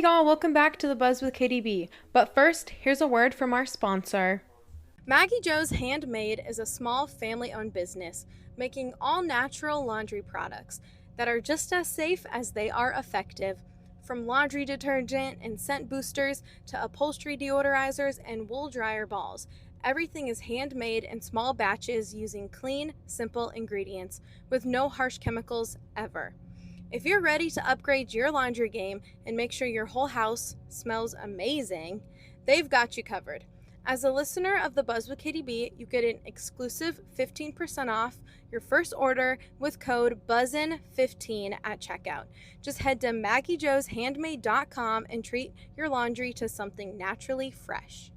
Hey y'all, welcome back to the Buzz with KDB. But first, here's a word from our sponsor. Maggie Joe's Handmade is a small family-owned business making all-natural laundry products that are just as safe as they are effective. From laundry detergent and scent boosters to upholstery deodorizers and wool dryer balls, everything is handmade in small batches using clean, simple ingredients with no harsh chemicals ever. If you're ready to upgrade your laundry game and make sure your whole house smells amazing, they've got you covered. As a listener of the Buzz with KDB, you get an exclusive 15% off your first order with code BUZZIN15 at checkout. Just head to MaggieJoesHandmade.com and treat your laundry to something naturally fresh.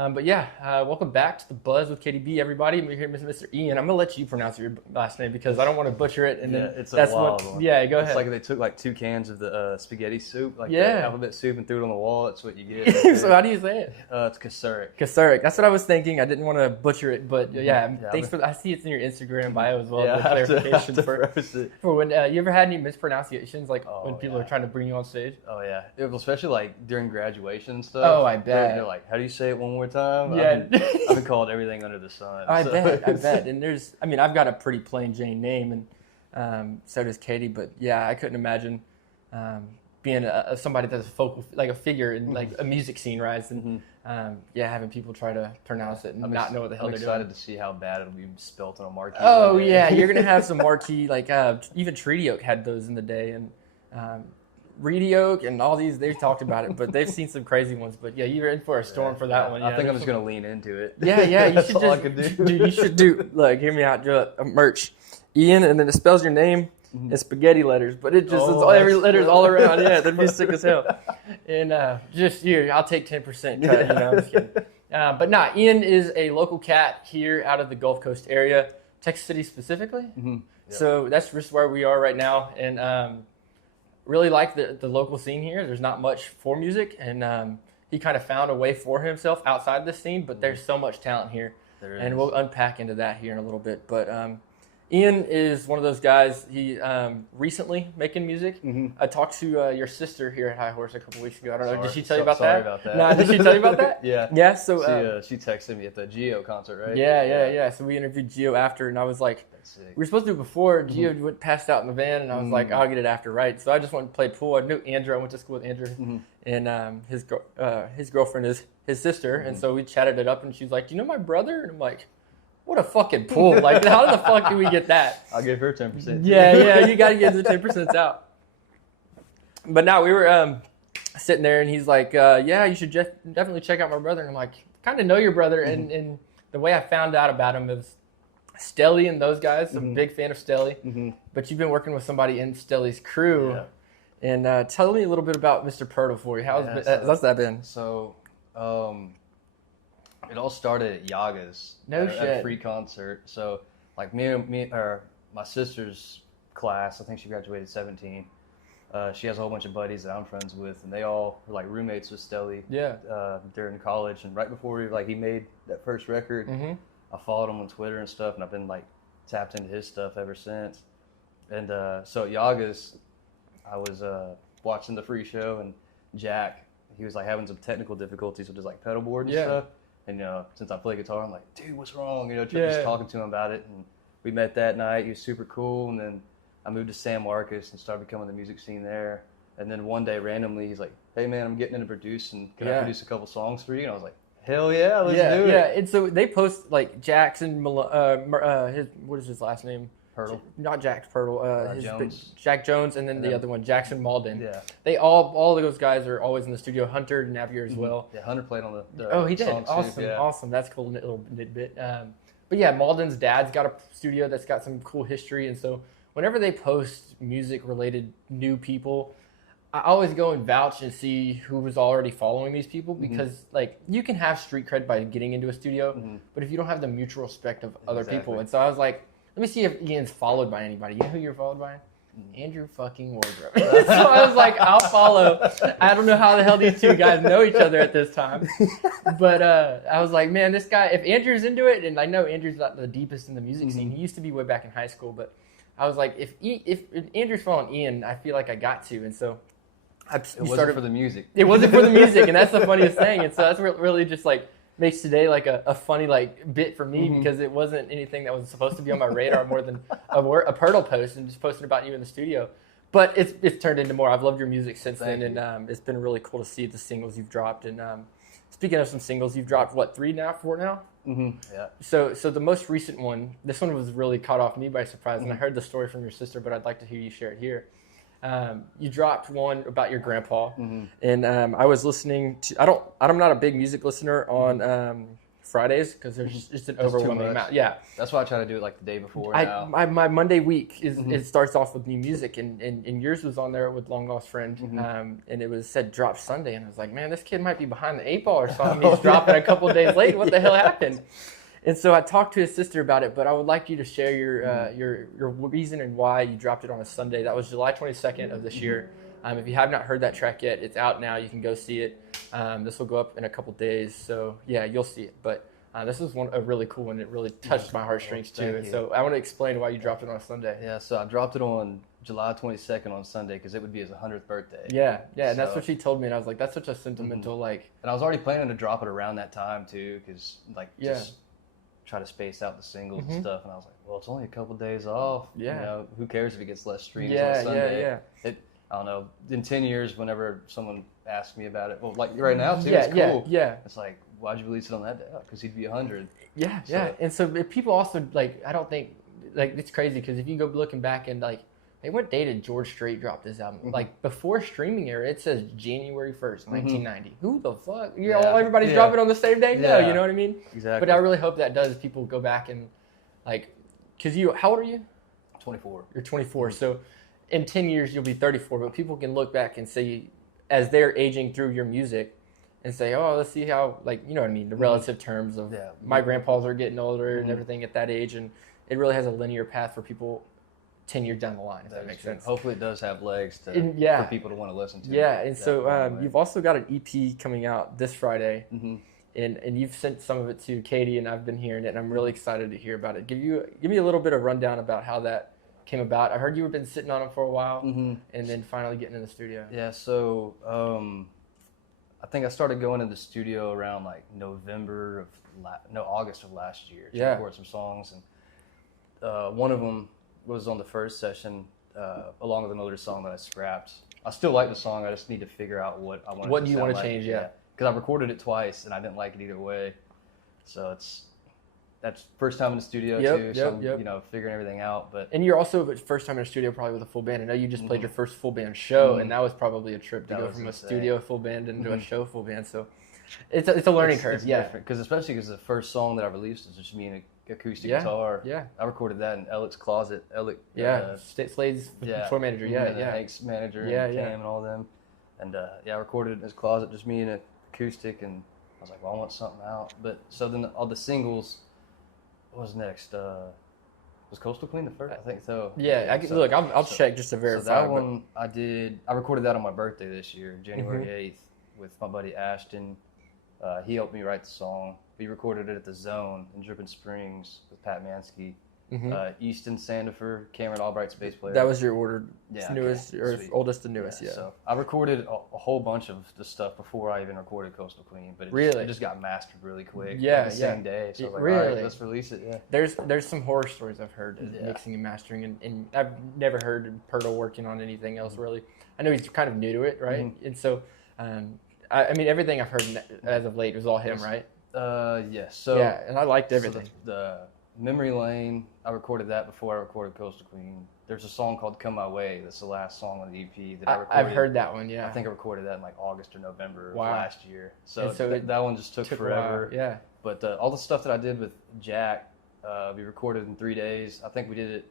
Welcome back to the Buzz with KDB, everybody. We're here with Mr. Ian. I'm gonna let you pronounce your last name because I don't want to butcher it. And then it's that's a wild one. Yeah, go ahead. It's like they took like 2 cans of the spaghetti soup, the alphabet soup, and threw it on the wall. That's what you get. So how do you say it? It's Kocourek. Kocourek. That's what I was thinking. I didn't want to butcher it, but thanks for. I see it's in your Instagram bio as well. Yeah, the clarification for when you ever had any mispronunciations when people are trying to bring you on stage? Oh yeah, especially like during graduation and stuff. Oh, I bet. They're like, how do you say it one more time? Yeah. I've been called everything under the sun. I bet. And I've got a pretty plain Jane name, and so does Katie. But yeah, I couldn't imagine being somebody that's a figure in like a music scene, right? And having people try to pronounce it and not know what the hell they're doing. I'm excited to see how bad it'll be spelt on a marquee. Oh yeah, you're gonna have some marquee even Treaty Oak had those in the day, and Reedy Oak and all these, they've talked about it, but they've seen some crazy ones. But yeah, you're in for a storm for that one. Yeah, I think I'm just going to lean into it. Yeah, you should all I can do. Dude, you should do, hear me out, do a merch. Ian, and then it spells your name in spaghetti letters, but it's every letter's all around. Yeah, that'd be sick as hell. And just here, I'll take 10% cut, I'm just kidding. But Ian is a local cat here out of the Gulf Coast area, Texas City specifically. Mm-hmm. Yep. So that's just where we are right now. And really like the local scene here. There's not much for music, and he kind of found a way for himself outside the scene, but there's so much talent here. And we'll unpack into that here in a little bit. But Ian is one of those guys. He recently making music. Mm-hmm. I talked to your sister here at High Horse a couple weeks ago. I don't know. Did she tell you about that? Sorry about that. No, did she tell you about that? Yeah. Yeah. So she texted me at the Geo concert, right? Yeah. So we interviewed Geo after, and I was like, we were supposed to do it before. Geo went passed out in the van, and I was like, I'll get it after, right? So I just wanted to play pool. I knew Andrew. I went to school with Andrew, and his girlfriend is his sister, and so we chatted it up, and she's like, "Do you know my brother?" And I'm like, what a fucking pull. How the fuck do we get that? I'll give her 10%. Yeah, you got to get the 10% out. But now we were sitting there, and he's like, you should definitely check out my brother. And I'm like, kind of know your brother. And the way I found out about him is Stelly and those guys. I'm a big fan of Stelly. Mm-hmm. But you've been working with somebody in Stelly's crew. Yeah. And tell me a little bit about Mr. Purtle for you. How's that been? So, it all started at Yaga's at a free concert. So, like my sister's class, I think she graduated 17. She has a whole bunch of buddies that I'm friends with, and they all were like roommates with Stelly. Yeah. During college, and right before he made that first record, I followed him on Twitter and stuff, and I've been tapped into his stuff ever since. And so at Yaga's, I was watching the free show, and Jack, he was having some technical difficulties with his pedal board and stuff. And, since I play guitar, I'm like, dude, what's wrong? Just talking to him about it. And we met that night. He was super cool. And then I moved to San Marcos and started becoming the music scene there. And then one day, randomly, he's like, hey, man, I'm getting into producing. Can I produce a couple songs for you? And I was like, hell yeah, let's do it. Yeah, and so they post, Jackson, what is his last name? Purtle. Not Jack Purtle. Jones. Jack Jones, and then the other one, Jackson Malden. Yeah. They all of those guys are always in the studio. Hunter Navier as well. Yeah, Hunter played on the he did. Awesome, too. Yeah. Awesome. That's a cool little tidbit. But yeah, Malden's dad's got a studio that's got some cool history, and so whenever they post music-related new people, I always go and vouch and see who was already following these people, because you can have street cred by getting into a studio, but if you don't have the mutual respect of other people, and so I was like, let me see if Ian's followed by anybody. You know who you're followed by? Andrew fucking Wardrobe. So I was like, I'll follow. I don't know how the hell these two guys know each other at this time. But I was like, man, this guy, if Andrew's into it, and I know Andrew's not the deepest in the music scene. He used to be way back in high school, but I was like, if Andrew's following Ian, I feel like I got to. And so It wasn't for the music. It wasn't for the music, and that's the funniest thing. And so that's really just like makes today like a funny like bit for me because it wasn't anything that was supposed to be on my radar more than a Pirtle post and just posting about you in the studio. But it's turned into more. I've loved your music since then, and it's been really cool to see the singles you've dropped. And speaking of some singles, you've dropped what, 4 now? Mm-hmm. Yeah. So the most recent one, this one was really caught off me by surprise, and I heard the story from your sister, but I'd like to hear you share it here. You dropped one about your grandpa, and I was listening to. I'm not a big music listener on Fridays because there's just an overwhelming amount. Yeah, that's why I try to do it like the day before. My Monday week is it starts off with new music, and yours was on there with Long Lost Friend, and it was said drop Sunday, and I was like, man, this kid might be behind the 8 ball or something. He's dropping a couple days late. What the hell happened? And so I talked to his sister about it, but I would like you to share your reason and why you dropped it on a Sunday. That was July 22nd of this year. If you have not heard that track yet, it's out now. You can go see it. This will go up in a couple days, so yeah, you'll see it. But this is a really cool one. It really touched my heartstrings too. And so I want to explain why you dropped it on a Sunday. Yeah, so I dropped it on July 22nd on Sunday because it would be his 100th birthday. Yeah, and that's what she told me, and I was like, that's such a sentimental like. And I was already planning to drop it around that time too, because just try to space out the singles and stuff. And I was like, well, it's only a couple days off. Yeah. You know, who cares if it gets less streams on Sunday? Yeah. I don't know. In 10 years, whenever someone asks me about it, well, like right now too, it's cool. Yeah. It's like, why'd you release it on that day? Because he'd be 100. Yeah, yeah. And so if people also like, I don't think like it's crazy because if you go looking back and like, they went dated George Strait dropped this album. Like before streaming era, it says January 1st, 1990. Who the fuck? You know, everybody's dropping on the same day? No, you know what I mean? Exactly. But I really hope that does. People go back and like, because how old are you? 24. You're 24. So in 10 years, you'll be 34. But people can look back and say, as they're aging through your music, and say, oh, let's see how, like, you know what I mean? The relative terms of my grandpas are getting older and everything at that age. And it really has a linear path for people 10 years down the line, if that makes sense. Hopefully it does have legs for people to want to listen to. Yeah, and so you've also got an EP coming out this Friday, and you've sent some of it to Katie, and I've been hearing it, and I'm really excited to hear about it. Give me a little bit of rundown about how that came about. I heard you had been sitting on it for a while, and then finally getting in the studio. Yeah, so I think I started going in the studio around like August of last year to record some songs, and one of them was on the first session, along with another song that I scrapped. I still like the song. I just need to figure out what I want. What do you want to change? Yeah, because I recorded it twice and I didn't like it either way. So that's first time in the studio too. So I'm, you know, figuring everything out. And you're also first time in a studio probably with a full band. I know you just played your first full band show, and that was probably a trip to go from a studio full band into a show full band. So it's a learning curve. It's different because the first song that I released is just me and an acoustic guitar. Yeah, I recorded that in Alec's closet. Alec, Slade's floor manager. Hank's manager, and Cam and all them. And I recorded it in his closet, just me and an acoustic. And I was like, well, I want something out. But so then all the singles. What was next? Was Coastal Queen the first? I think so. Yeah, look, I'll check just to verify. So that one I recorded that on my birthday this year, January 8th, with my buddy Ashton. He helped me write the song. We recorded it at the Zone in Dripping Springs with Pat Mansky. Easton Sandifer, Cameron Albright's bass player. That was your oldest and newest, So I recorded a whole bunch of the stuff before I even recorded Coastal Queen, but it just got mastered really quick. The same day. So I was like, all right, let's release it. Yeah. There's some horror stories I've heard of mixing and mastering, and I've never heard Pirtle working on anything else really. I know he's kind of new to it, right? And so, I mean, everything I've heard as of late was all him, right? Yes. So and I liked everything. So the Memory Lane, I recorded that before I recorded Coastal Queen. There's a song called Come My Way. That's the last song on the EP that I recorded. I've heard that one, I think I recorded that in like August or November of last year. So that one just took forever. Yeah. But all the stuff that I did with Jack, we recorded in 3 days. I think we did it,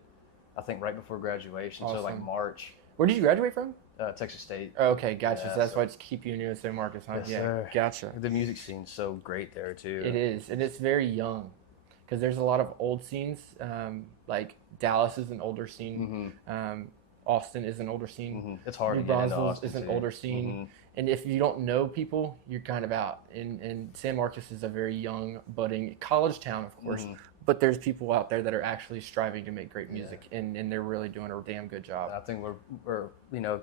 right before graduation, so like March. Where did you graduate from? Texas State. Oh, okay, gotcha. So that's why it's keep you in San Marcos, huh? Yes, sir. Gotcha. The music scene's so great there, too. It is, and it's very young. Because there's a lot of old scenes, like Dallas is an older scene, Austin is an older scene. It's hard New to get into Braunfels Austin is an older scene, and if you don't know people, you're kind of out. And San Marcos is a very young, budding college town, of course, but there's people out there that are actually striving to make great music, and they're really doing a damn good job. I think we're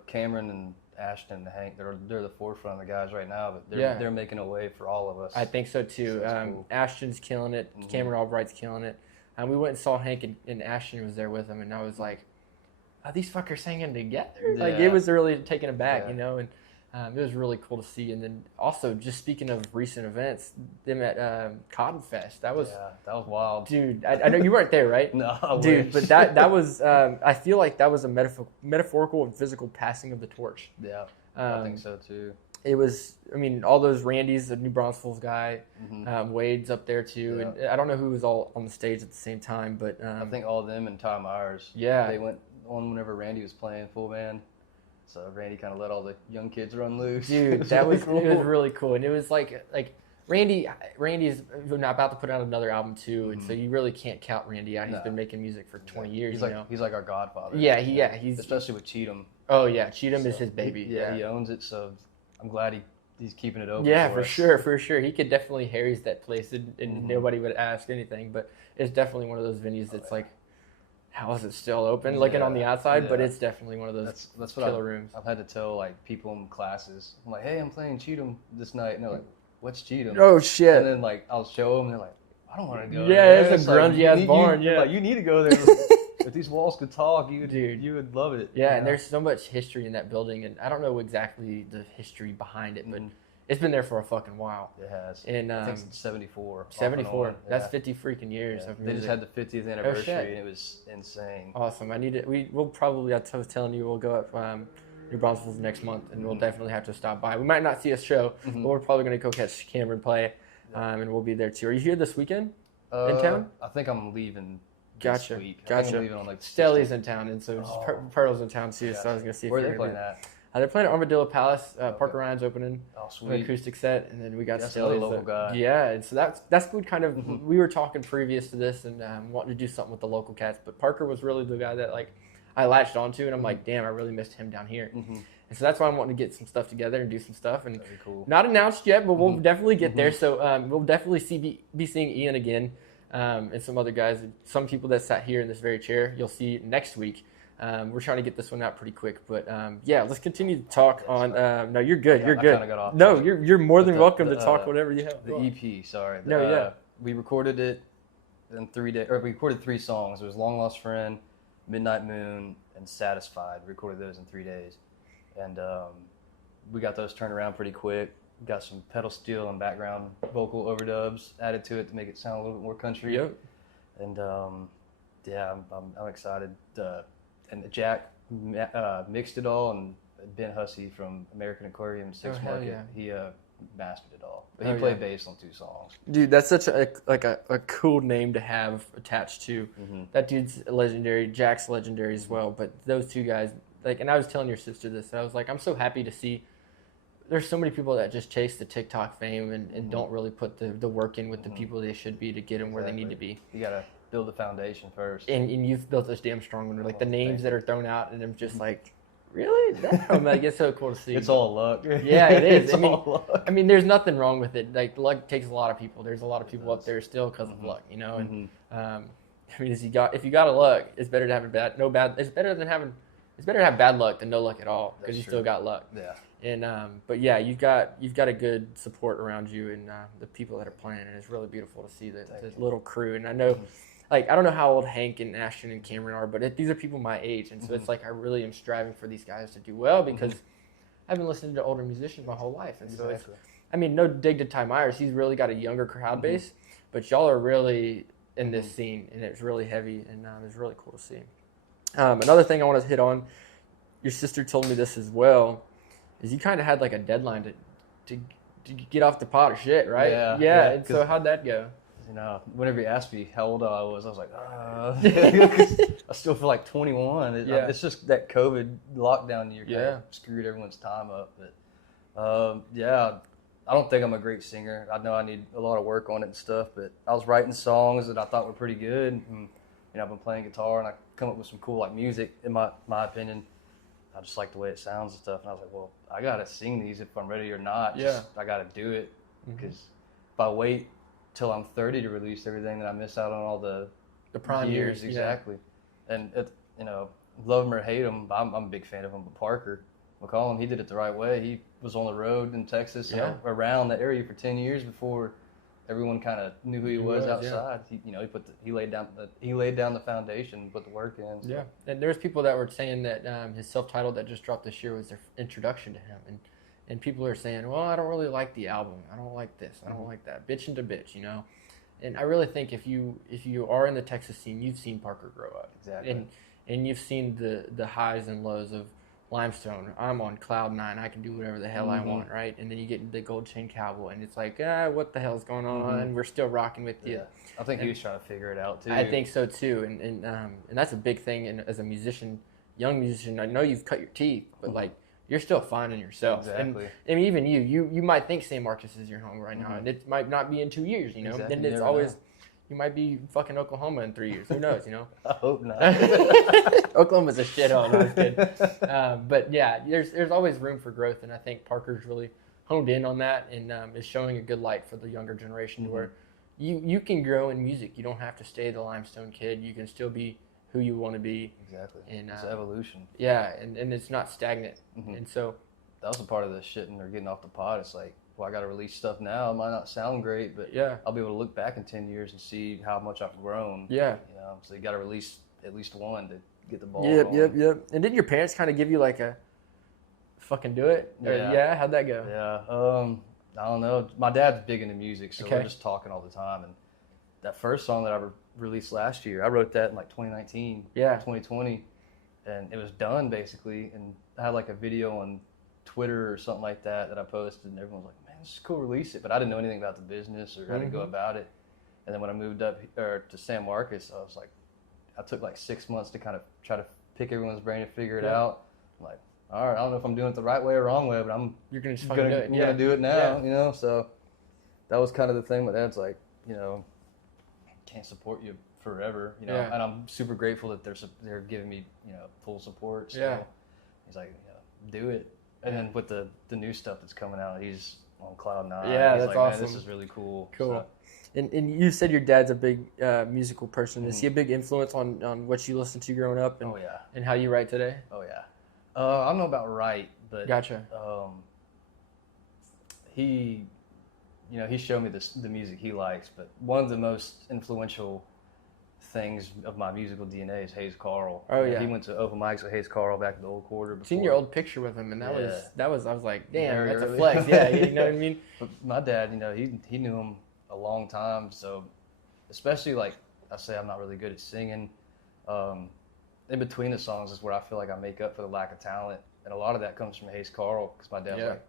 Cameron Ashton and Hank, they're the forefront of the guys right now, but they're making a way for all of us. I think so too. So cool. Ashton's killing it. Cameron Albright's killing it. We went and saw Hank, and Ashton was there with him, and I was like, are these fuckers hanging together? Like, it was really taken aback, you know, and it was really cool to see. And then also, just speaking of recent events, them at Cotton Fest, that was wild. Dude, I know you weren't there, right? No, I dude, wish. But that was, I feel like that was a metaphorical and physical passing of the torch. Yeah, I think so too. It was, I mean, all those Randy's, the New Braunfels guy, Wade's up there too, and I don't know who was all on the stage at the same time, but I think all of them and Ty Myers. Yeah, they went on whenever Randy was playing full band, so Randy kind of let all the young kids run loose. Dude, that was cool. It was really cool, and it was like Randy's about to put out another album too, and so you really can't count Randy out. He's been making music for 20 years. He's like our godfather. He's especially with Cheatham. Oh yeah, Cheatham is his baby. He owns it, so I'm glad he's keeping it open. Yeah, for sure. He could definitely Harry's that place, and nobody would ask anything. But it's definitely one of those venues that's like, how is it still open? Looking on the outside, but it's definitely one of those that's killer rooms. I've had to tell like people in classes, I'm like, hey, I'm playing Cheatham this night, and they're like, what's Cheatham? Oh shit! And then like I'll show them, and they're like, I don't want to go. Yeah, there. it's a grungy ass barn. Like, you need to go there. If these walls could talk, you would love it. Yeah, and there's so much history in that building, and I don't know exactly the history behind it, but it's been there for a fucking while. It has. And I think it's 74. 74. That's 50 freaking years. Yeah. Of they just had the 50th anniversary, and it was insane. Awesome. We'll probably, I was telling you, we'll go up New Braunfels next month, and we'll definitely have to stop by. We might not see a show, but we're probably going to go catch Cameron play, and we'll be there too. Are you here this weekend in town? I think I'm leaving. Gotcha. I think I'm leaving on like Stelly's in town, and so Pearl's in town too. So I was gonna see where are they playing at. They're playing at Armadillo Palace. Parker Ryan's opening an an acoustic set, and then we got Stelly's local guy. Yeah, and so that's what kind of we were talking previous to this, and wanting to do something with the local cats. But Parker was really the guy that like I latched onto, and I'm like, damn, I really missed him down here. And so that's why I'm wanting to get some stuff together and do some stuff. And cool. Not announced yet, but we'll definitely get there. So we'll definitely be seeing Ian again. And some other guys, some people that sat here in this very chair, you'll see next week. We're trying to get this one out pretty quick, but let's continue to talk on. No, you're good. You're good. I kinda got off no, you're more than welcome to talk whatever you have. The EP, sorry. We recorded it in 3 days, or we recorded 3 songs. It was Long Lost Friend, Midnight Moon, and Satisfied. We recorded those in 3 days, and we got those turned around pretty quick. Got some pedal steel and background vocal overdubs added to it to make it sound a little bit more country. Yep. And I'm excited. And Jack mixed it all, and Ben Hussey from American Aquarium and Six Market, he mastered it all. But he played bass on 2 songs. Dude, that's such a cool name to have attached to. That dude's legendary. Jack's legendary as well. But those 2 guys, like, and I was telling your sister this. I was like, I'm so happy to see. There's so many people that just chase the TikTok fame and don't really put the work in with the people they should be to get them where they need to be. You got to build the foundation first. And you've built this damn strong one. Like the names that are thrown out, and I'm just like, really? I'm like, it's so cool to see. It's all luck. Yeah, it is. all luck. I mean, there's nothing wrong with it. Like, luck takes a lot of people. There's a lot of people up there still because of luck, you know? And I mean, if you got a luck, it's better to have it's better to have bad luck than no luck at all, because you still got luck. Yeah. And but yeah, you've got a good support around you and the people that are playing, and it's really beautiful to see the little crew. And I know, like, I don't know how old Hank and Ashton and Cameron are, but these are people my age, and so it's like I really am striving for these guys to do well, because I've been listening to older musicians my whole life, and so it's, I mean, no dig to Ty Myers, he's really got a younger crowd base, but y'all are really in this scene, and it's really heavy, and it's really cool to see. Another thing I want to hit on, your sister told me this as well, is you kind of had like a deadline to get off the pot of shit, right? Yeah. And so how'd that go? You know, whenever you asked me how old I was like, I still feel like 21. It's just that COVID lockdown year kind of screwed everyone's time up. But I don't think I'm a great singer. I know I need a lot of work on it and stuff, but I was writing songs that I thought were pretty good. And, you know, I've been playing guitar, and I come up with some cool like music, in my opinion. I just like the way it sounds and stuff. And I was like, well, I got to sing these if I'm ready or not. I got to do it, because if I wait till I'm 30 to release everything, then I miss out on all the prime years. Exactly. And, you know, love him or hate him, I'm a big fan of him. But Parker, McCollum, he did it the right way. He was on the road in Texas and around the area for 10 years before everyone kind of knew who he was outside. Yeah. He laid down the foundation, put the work in. So. Yeah, and there's people that were saying that his self-titled that just dropped this year was their introduction to him, and people are saying, well, I don't really like the album. I don't like this. I don't like that. Bitchin' to bitch, you know. And I really think if you are in the Texas scene, you've seen Parker grow up. Exactly. And you've seen the highs and lows of Limestone. I'm on cloud 9. I can do whatever the hell I want, right? And then you get the Gold Chain Cowboy, and it's like, what the hell's going on? We're still rocking with you. Yeah. I think he was trying to figure it out too. I think so too, and that's a big thing. And as a musician, young musician, I know you've cut your teeth, but like you're still finding yourself. Exactly. And even you might think San Marcos is your home right now, and it might not be in 2 years. You know, Exactly. and it's always. You might be fucking Oklahoma in 3 years. Who knows, you know? I hope not. Oklahoma's a shithole. No, I was kidding. But yeah, there's always room for growth, and I think Parker's really honed in on that and is showing a good light for the younger generation where you can grow in music. You don't have to stay the Limestone kid. You can still be who you want to be. Exactly. And, it's evolution. Yeah, and it's not stagnant. And so that was a part of the shitting or getting off the pot. It's like, well, I got to release stuff now. It might not sound great, but I'll be able to look back in 10 years and see how much I've grown. Yeah. You know, so you got to release at least one to get the ball going. Yep. And didn't your parents kind of give you like a fucking do it? Yeah. How'd that go? Yeah. I don't know. My dad's big into music, so we're just talking all the time. And that first song that I released last year, I wrote that in like 2019, 2020, and it was done basically. And I had like a video on Twitter or something like that I posted, and everyone was like, man, this is cool, release it. But I didn't know anything about the business or how to go about it. And then when I moved up to San Marcos, I was like, I took like 6 months to kind of try to pick everyone's brain and figure it out. I'm like, all right, I don't know if I'm doing it the right way or wrong way, but you're gonna just do it now, you know. So that was kind of the thing. My dad's like, you know, can't support you forever, you know. And I'm super grateful that they're giving me, you know, full support. So he's like, you know, do it. And then with the new stuff that's coming out, he's on cloud 9. Yeah, he's that's like, awesome. Man, this is really cool. So. And you said your dad's a big musical person. Is he a big influence on what you listened to growing up and, and how you write today? Oh, yeah. I don't know about write, but gotcha. He showed me the music he likes, but one of the most influential things of my musical DNA is Hayes Carl. Oh yeah, he went to open mics with Hayes Carl back in the old quarter. Before. Seen your old picture with him, and that was I was like, damn, that's a flex. Yeah, you know what I mean. But my dad, you know, he knew him a long time, so especially like I say, I'm not really good at singing. In between the songs is where I feel like I make up for the lack of talent, and a lot of that comes from Hayes Carl because my dad's like.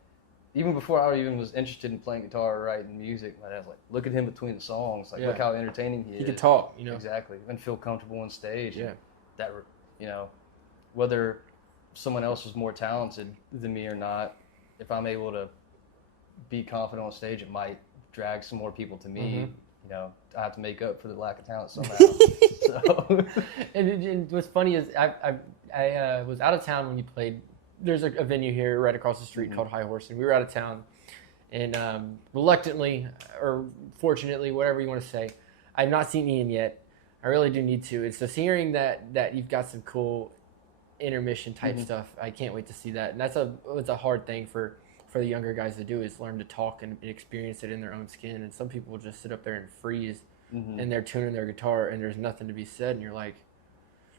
Even before I even was interested in playing guitar or writing music, my dad's like, look at him between the songs. Like, look how entertaining he is. He can talk, you know. Exactly. And feel comfortable on stage. Yeah. That, you know, whether someone else was more talented than me or not, if I'm able to be confident on stage, it might drag some more people to me. You know, I have to make up for the lack of talent somehow. So. And what's funny is I was out of town when you played. There's a venue here right across the street called High Horse, and we were out of town. And reluctantly, or fortunately, whatever you want to say, I've not seen Ian yet. I really do need to. It's just hearing that you've got some cool intermission type stuff. I can't wait to see that. And it's a hard thing for the younger guys to do, is learn to talk and experience it in their own skin. And some people will just sit up there and freeze, and they're tuning their guitar, and there's nothing to be said, and you're like,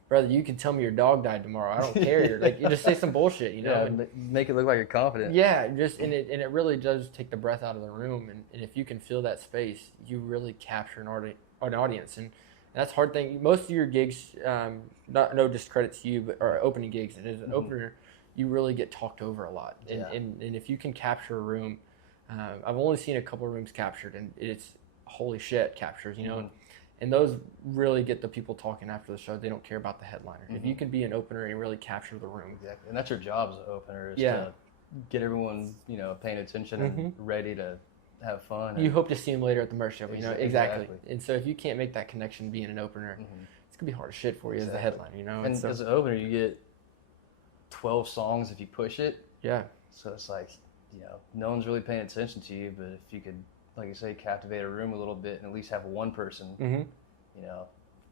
brother, you can tell me your dog died tomorrow. I don't care. Like, you just say some bullshit, you know. Yeah, and make it look like you're confident. Yeah, and it really does take the breath out of the room. And if you can fill that space, you really capture an audience. And that's a hard thing. Most of your gigs, no discredit to you, but or opening gigs, and as an opener, you really get talked over a lot. And if you can capture a room, I've only seen a couple of rooms captured, and it's holy shit captures, you know. And those really get the people talking after the show. They don't care about the headliner. If you can be an opener and really capture the room. Exactly. And that's your job as an opener, is to get everyone, you know, paying attention and ready to have fun. You hope to see them later at the merch show, you know. Exactly. And so if you can't make that connection being an opener, it's going to be hard as shit for you as the headliner, you know. And so, as an opener, you get 12 songs if you push it. Yeah. So it's like, you know, no one's really paying attention to you, but if you could, like you say, captivate a room a little bit and at least have one person, you know,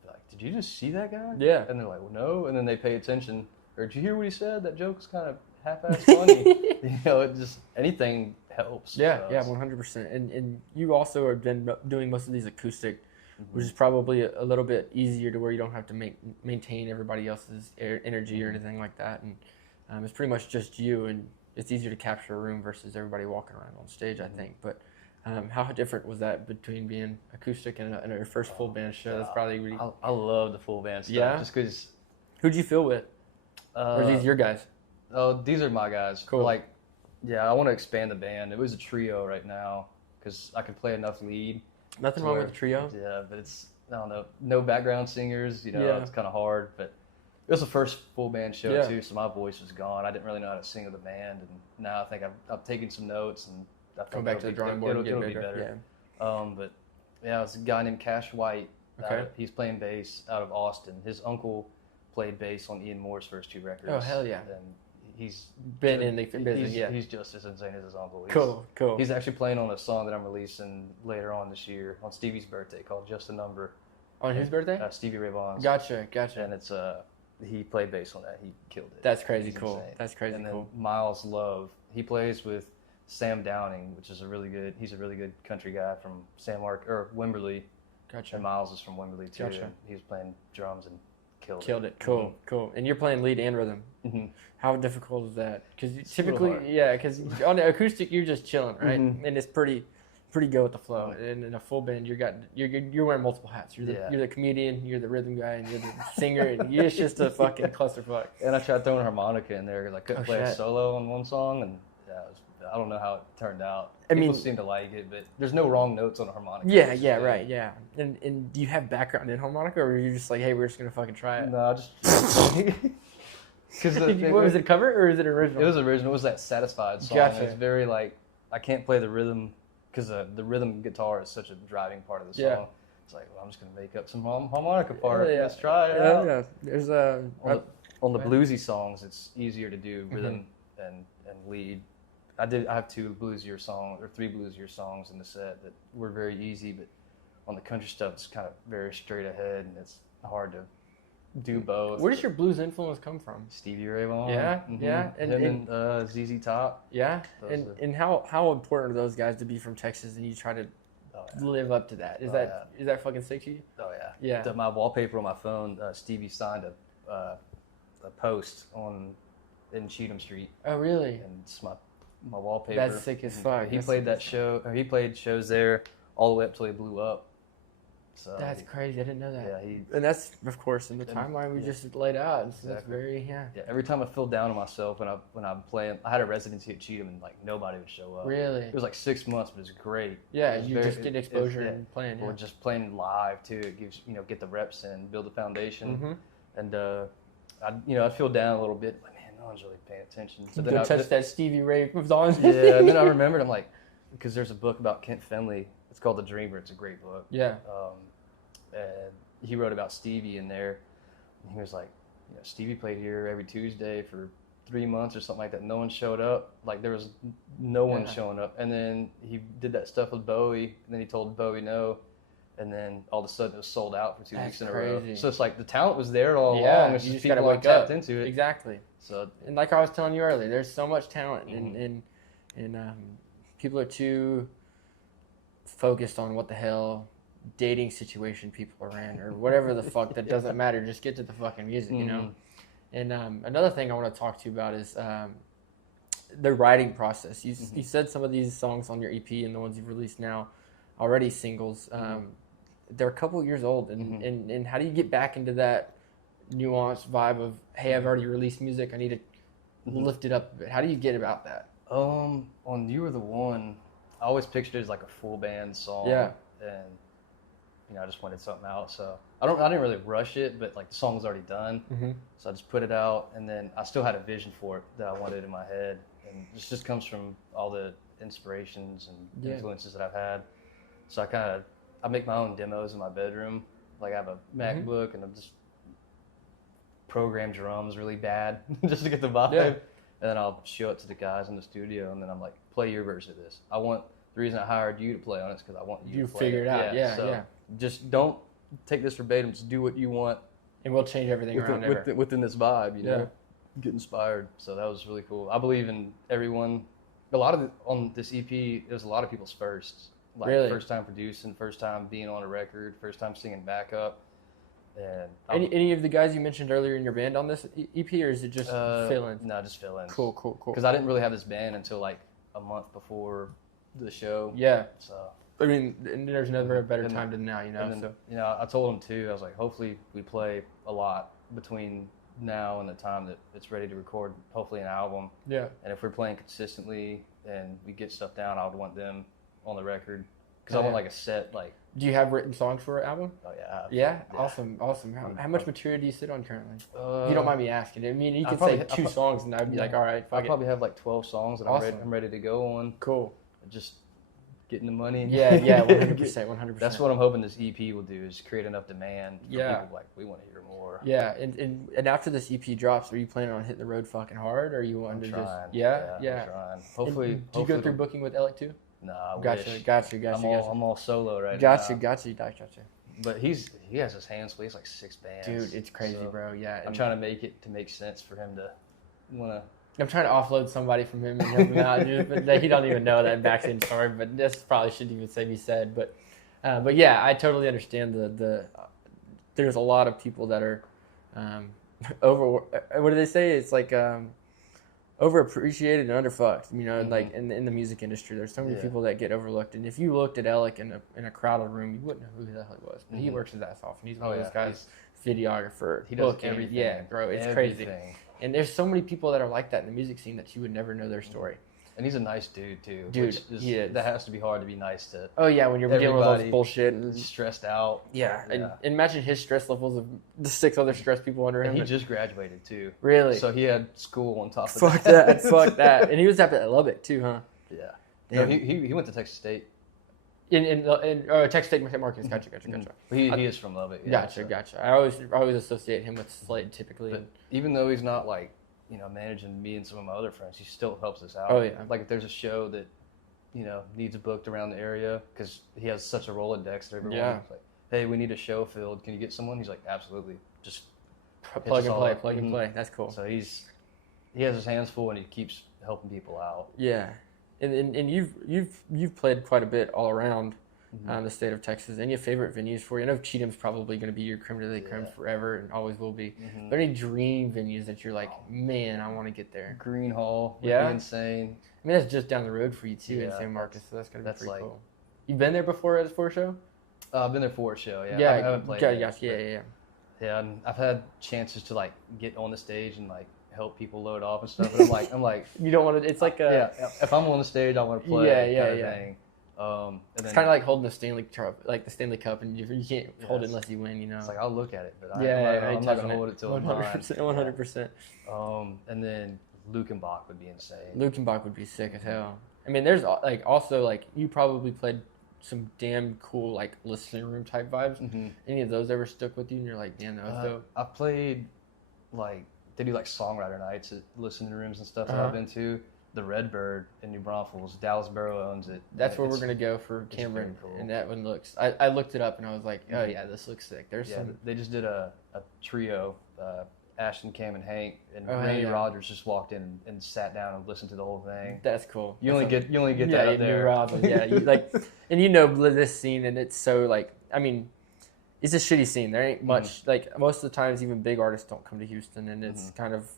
like, did you just see that guy? Yeah. And they're like, well, no. And then they pay attention. Or did you hear what he said? That joke's kind of half-ass funny. It just anything helps. Yeah, 100%. And you also have been doing most of these acoustic, which is probably a little bit easier to where you don't have to maintain everybody else's energy or anything like that. And it's pretty much just you, and it's easier to capture a room versus everybody walking around on stage, I think. But how different was that between being acoustic and your first full band show? That's probably really... I love the full band stuff. Yeah? Just because... Who'd you feel with? Or are these your guys? Oh, these are my guys. Cool. Like, yeah, I want to expand the band. It was a trio right now because I could play enough lead. Nothing wrong with the trio? Yeah, but it's, I don't know, no background singers, it's kind of hard. But it was the first full band show, too, so my voice was gone. I didn't really know how to sing with the band, and now I think I've taken some notes, and I think go back to the drawing board and get be better. But, yeah, it's a guy named Cash White. Okay. He's playing bass out of Austin. His uncle played bass on Ian Moore's first 2 records. Oh, hell yeah. And he's been in the business, He's just as insane as his uncle. Cool. He's actually playing on a song that I'm releasing later on this year on Stevie's birthday called Just a Number. On his birthday? Stevie Ray Vaughan's. Gotcha. And it's he played bass on that. He killed it. That's crazy He's cool. insane. That's crazy and cool. then Miles Love, he plays with Sam Downing, which is he's a really good country guy from Wimberley. Gotcha. And Miles is from Wimberley too. Gotcha. And he was playing drums and killed it. Cool. And you're playing lead and rhythm. Mm-hmm. How difficult is that? Because typically, because on the acoustic you're just chilling, right? Mm-hmm. And it's pretty go with the flow. And in a full band, you're wearing multiple hats. You're the comedian, you're the rhythm guy, and you're the singer, and you're just a fucking clusterfuck. And I tried throwing a harmonica in there because I couldn't play a solo on one song, and I don't know how it turned out. People seem to like it, but there's no wrong notes on a harmonica. Right. And do you have background in harmonica, or are you just like, hey, we're just gonna fucking try it? No, just because what was it, cover or is it original? It was original. It was that Satisfied song. Gotcha. It's very like I can't play the rhythm because the rhythm guitar is such a driving part of the song. Yeah. It's like, well, I'm just gonna make up some harmonica part. Yeah. Let's try it out. Yeah. There's on the bluesy songs, it's easier to do rhythm and lead. I have 3 bluesier songs in the set that were very easy, but on the country stuff, it's kind of very straight ahead, and it's hard to do both. Where does your blues influence come from? Stevie Ray Vaughan. Yeah. And ZZ Top. Yeah. And how important are those guys to be from Texas, and you try to live up to that? Is that fucking sick to you? Oh yeah. Yeah. My wallpaper on my phone, Stevie signed a post in Cheatham Street. Oh really? And it's my wallpaper. That's sick as fuck. He played shows there all the way up till he blew up. So that's crazy. I didn't know that. Yeah, and that's of course in the timeline we just laid out. So that's very Yeah. Every time I feel down on myself when I'm playing, I had a residency at Cheatham and like nobody would show up. Really? It was like 6 months, but it was great. Yeah, you just get exposure and playing. Or just playing live too. It gives get the reps in, build the foundation, and I feel down a little bit. Like, man, no one's really paying attention. So then touch that Stevie Ray Vaughan. Yeah, and then I remembered, I'm like, because there's a book about Kent Finley. It's called The Dreamer. It's a great book. Yeah. And he wrote about Stevie in there. And he was like, Stevie played here every Tuesday for 3 months or something like that. No one showed up. Like there was no one showing up. And then he did that stuff with Bowie. And then he told Bowie no. And then all of a sudden it was sold out for 2 weeks in a row. So it's like the talent was there all along. It's you just gotta people wake up into it. Exactly. So and like I was telling you earlier, there's so much talent, and people are too focused on what the hell dating situation people are in or whatever the fuck. That doesn't matter. Just get to the fucking music, you know. And another thing I want to talk to you about is the writing process. You said some of these songs on your EP and the ones you've released now already singles. They're a couple of years old, and how do you get back into that nuanced vibe of, hey, I've already released music, I need to lift it up a bit? How do you get about that? On You Were the One, I always pictured it as like a full band song. Yeah. And I just wanted something out, so I didn't really rush it, but like the song was already done, so I just put it out, and then I still had a vision for it that I wanted in my head, and this just comes from all the inspirations and influences that I've had. So I make my own demos in my bedroom. Like I have a MacBook and I'm just program drums really bad just to get the vibe. Yeah. And then I'll show it to the guys in the studio, and then I'm like, play your version of this. The reason I hired you to play on it is because I want you to play figure it out. Yeah. Just don't take this verbatim. Just do what you want. And we'll change everything around within this vibe, you know? get inspired. So that was really cool. I believe in everyone. On this EP, it was a lot of people's firsts. Like really? First time producing, first time being on a record, first time singing backup. And any of the guys you mentioned earlier in your band on this EP, or is it just fill-ins? No, just fill-ins. Cool. Because I didn't really have this band until like a month before the show. Yeah. So I mean, and there's never a better time than now, you know. Then, I told them too. I was like, hopefully we play a lot between now and the time that it's ready to record, hopefully an album. Yeah. And if we're playing consistently and we get stuff down, I would want them on the record because I want like a set like. Do you have written songs for an album? Oh yeah. Yeah. Awesome. How much material do you sit on currently? If you don't mind me asking. I mean, you could say 2 songs, and I'd be like, all right, fuck I probably have like 12 songs that I'm ready to go on. Cool. Just getting the money. Yeah, 100%. That's what I'm hoping this EP will do, is create enough demand for people like, we want to hear more. Yeah, and after this EP drops, are you planning on hitting the road fucking hard, or are you wanting to trying. just... Yeah. I'm trying. Hopefully. Do you go through booking with Alec too? Nah, Gotcha. I'm all solo right now. Gotcha. But he has his hands full. He has like 6 bands. Dude, it's crazy, bro. Yeah. I'm trying to make sense for him to want to... I'm trying to offload somebody from him and help him out, dude, but he don't even know that backstage story. But this probably shouldn't even be said. But yeah, I totally understand the. There's a lot of people that are over. What do they say? It's like overappreciated and underfucked. You know, like in the music industry, there's so many people that get overlooked. And if you looked at Alec in a crowded room, you wouldn't know who the hell he was. But he works his ass off, and he's one of those guys. Videographer, he does everything. Yeah, bro, it's crazy. And there's so many people that are like that in the music scene that you would never know their story. And he's a nice dude too. Dude, he is. That has to be hard to be nice to. Oh yeah, when you're dealing with all this bullshit and stressed out. Yeah. And imagine his stress levels of the 6 other stress people under him. And he just graduated too. Really? So he had school on top of that. Fuck that. And he was up at Lubbock too, huh? Yeah. No, he went to Texas State. In Texas State Marcus. Gotcha. He is from Lubbock. Yeah, gotcha. I always associate him with Slade typically. But even though he's not like, managing me and some of my other friends, he still helps us out. Oh yeah. Like if there's a show that, needs booked around the area, because he has such a Rolodex that everyone is like, hey, we need a show filled. Can you get someone? He's like, absolutely. Just plug and play. That's cool. So he has his hands full and he keeps helping people out. Yeah. And you've played quite a bit all around the state of Texas. Any favorite venues for you? I know Cheatham's probably going to be your creme de la creme forever and always will be. But any dream venues that you're like, man, I want to get there? Green Hall would be insane. I mean, that's just down the road for you too in San Marcos, so that's going to be pretty cool. You've been there before for a show? I've been there for a show, yeah. Yeah, I haven't played it. Yeah. Yeah, and I've had chances to like get on the stage and like help people load off and stuff. But I'm like, you don't want to. It's like if I'm on the stage, I want to play. Thing. And it's kind of like holding the Stanley Cup, and you can't hold it unless you win. It's like I'll look at it, but I'm not gonna hold it till 100%. And then Lukenbach would be insane. Lukenbach would be sick as hell. I mean, there's like also like you probably played some damn cool like listening room type vibes. Any of those ever stuck with you? And you're like, damn, that was dope. I played like they do like songwriter nights at listening rooms and stuff that I've been to. The Redbird in New Braunfels, Dallas Borough owns it. That's where we're gonna go for Cameron, cool. And that one looks. I looked it up and I was like, oh yeah, this looks sick. They just did a trio, Ashton, Cam, and Hank, and Randy Rogers just walked in and sat down and listened to the whole thing. That's cool. You only get that up there. And this scene, and it's so like, I mean, it's a shitty scene. There ain't much like most of the times. Even big artists don't come to Houston, and it's kind of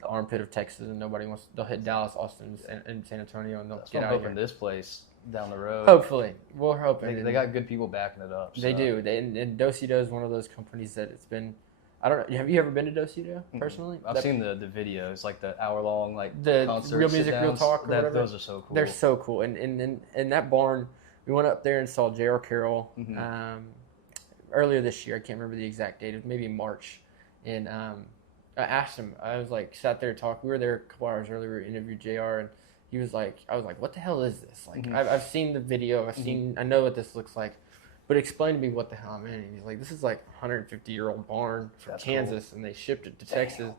the armpit of Texas, and nobody wants. They'll hit Dallas, Austin, and San Antonio, and they'll get out of here. This place down the road. Hopefully, we're hoping. They got good people backing it up. So. They do. And Do-Si-Do is one of those companies that it's been. I don't know. Have you ever been to Do-Si-Do personally? I've seen the videos, like the hour-long the concert Real Music, Real Talk. Those are so cool. They're so cool. And in that barn, we went up there and saw J.R. Carroll earlier this year. I can't remember the exact date. It was maybe March. And I asked him. I was like, sat there talking. We were there a couple hours earlier. We interviewed JR, and he was like, I was like, what the hell is this? Like, I've seen the video. I know what this looks like, but explain to me what the hell I'm in. And he's like, this is like a 150-year-old barn from Kansas, and they shipped it to Texas,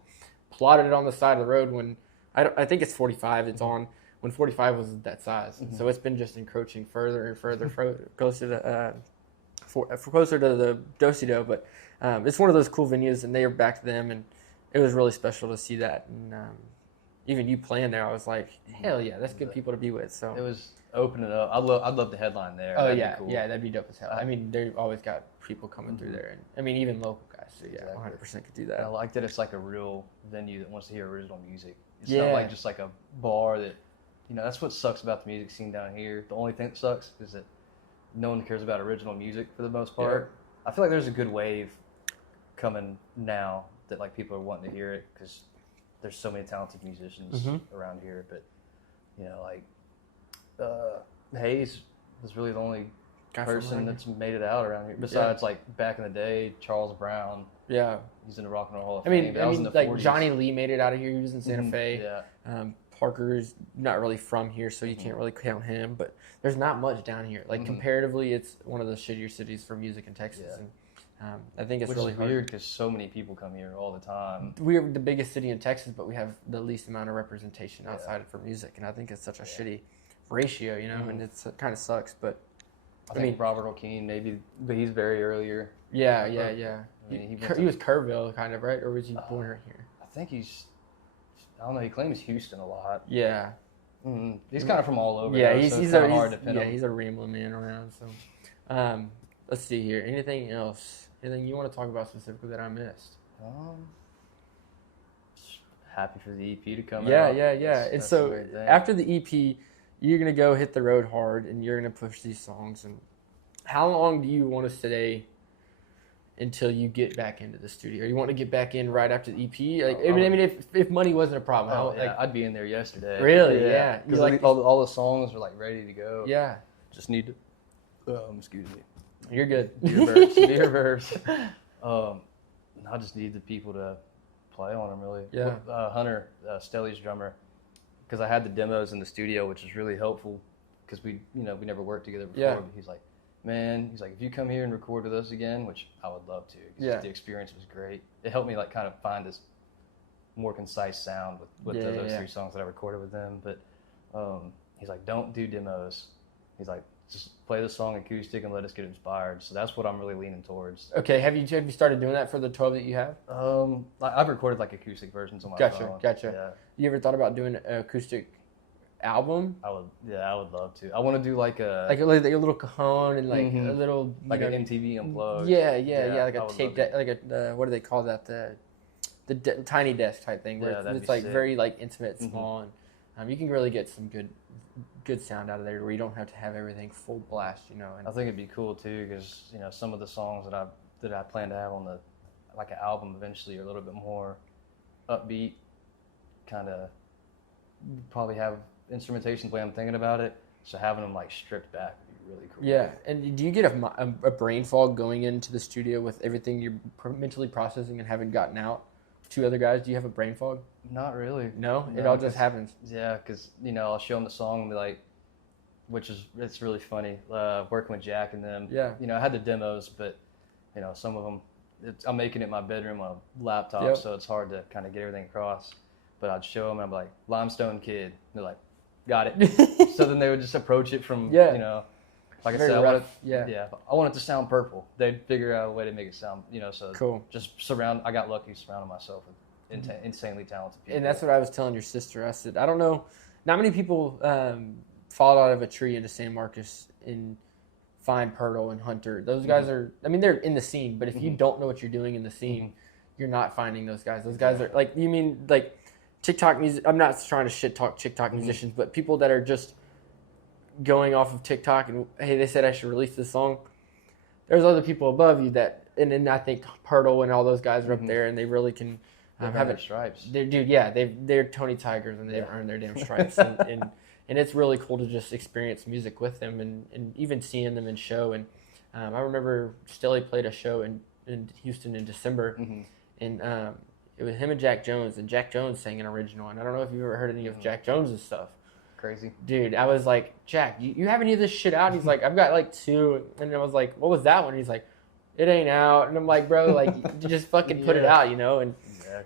plotted it on the side of the road when I think it's 45. It's on when 45 was that size, and so it's been just encroaching further and further closer to the Do-Si-Do. But it's one of those cool venues, and they are back to them and. it was really special to see that. And even you playing there, I was like, hell yeah, that's good people to be with. So it was opening up. I'd love the headline there. Oh, that'd yeah. be cool. Yeah, that'd be dope as hell. I mean, they've always got people coming through there. And I mean, even local guys. So, yeah, Exactly. 100% could do that. I like that it's like a real venue that wants to hear original music. It's Yeah. not like just like a bar that, that's what sucks about the music scene down here. The only thing that sucks is that no one cares about original music for the most part. I feel like there's a good wave coming now that like people are wanting to hear it because there's so many talented musicians around here. But, Hayes was really the only person that's made it out around here. Besides, like, back in the day, Charles Brown. Yeah. He's in the Rock and Roll Hall of I Fame. mean, That was in the like 40s. Johnny Lee made it out of here. He was in Santa Fe. Yeah. Parker's not really from here, so you can't really count him. But there's not much down here. Like, comparatively, it's one of the shittier cities for music in Texas. Yeah. And I think it's Which really is hard. weird because so many people come here all the time. We're the biggest city in Texas, but we have the least amount of representation outside for music. And I think it's such a shitty ratio, and it kind of sucks. But I mean, Robert O'Keen, maybe, but he's very earlier. Yeah. I mean, He was Kerrville, kind of, right? Or was he born right here? I think I don't know, he claims Houston a lot. Yeah. He's kind of from all over. Yeah, though, he's kind of hard to pin him. he's a rambling man around. So, let's see here. Anything else? Anything you want to talk about specifically that I missed? Happy for the EP to come out. Yeah. And so after the EP, you're gonna go hit the road hard, and you're gonna push these songs. And how long do you want to stay until you get back into the studio? You want to get back in right after the EP? Like, I mean, if money wasn't a problem, I'd be in there yesterday. Really? Yeah. Because like all the songs are like ready to go. Yeah. Just need to. Excuse me. You're good. Beer verbs. I just need the people to play on them, really. Yeah. Hunter, Stelly's drummer, because I had the demos in the studio, which is really helpful because we never worked together before. Yeah. But he's like, man, if you come here and record with us again, which I would love to. 'Cause the experience was great. It helped me like kind of find this more concise sound with those 3 songs that I recorded with them. But he's like, don't do demos. He's like, just play the song acoustic and let us get inspired. So that's what I'm really leaning towards. Okay, have you started doing that for the 12 that you have? I've recorded like acoustic versions on my phone. Gotcha. Yeah. You ever thought about doing an acoustic album? I would love to. I want to do like a little cajon and like a little like an MTV Unplugged. Yeah, like a tape deck, like a what do they call that? The tiny desk type thing where it's like sick. Very like intimate, small, and you can really get some good sound out of there where you don't have to have everything full blast, And I think it'd be cool too because some of the songs that I plan to have on the like an album eventually are a little bit more upbeat, kind of probably have instrumentation the way I'm thinking about it. So having them like stripped back would be really cool. Yeah, and do you get a brain fog going into the studio with everything you're mentally processing and haven't gotten out? 2 other guys, do you have a brain fog? Not really. No, it all just happens. Yeah, because I'll show them the song and be like, it's really funny working with Jack and them. Yeah. I had the demos, but some of them I'm making it in my bedroom on a laptop, so it's hard to kind of get everything across. But I'd show them and I'm like, Limestone Kid. And they're like, got it. So then they would just approach it from like I said, I want it to sound purple. They'd figure out a way to make it sound, so cool. Just I got lucky surrounding myself with insanely talented people. And that's what I was telling your sister. I said, I don't know, not many people fall out of a tree into San Marcos and find Pirtle and Hunter. Those guys are, I mean, they're in the scene, but if you don't know what you're doing in the scene, you're not finding those guys. Those guys are like, you mean like TikTok music? I'm not trying to shit talk TikTok musicians, but people that are just going off of TikTok and hey, they said I should release this song. There's other people above you that, and then I think Pirtle and all those guys are up there, and they really can have their stripes. They're Tony Tigers, and they've earned their damn stripes, and it's really cool to just experience music with them, and even seeing them in show. And I remember Stelly played a show in Houston in December, and it was him and Jack Jones sang an original. And I don't know if you've ever heard any of Jack Jones's stuff. Crazy. Dude, I was like, Jack, you have any of this shit out? And he's like, I've got like 2. And I was like, what was that one? And he's like, it ain't out. And I'm like, bro, like, you just fucking put it out, And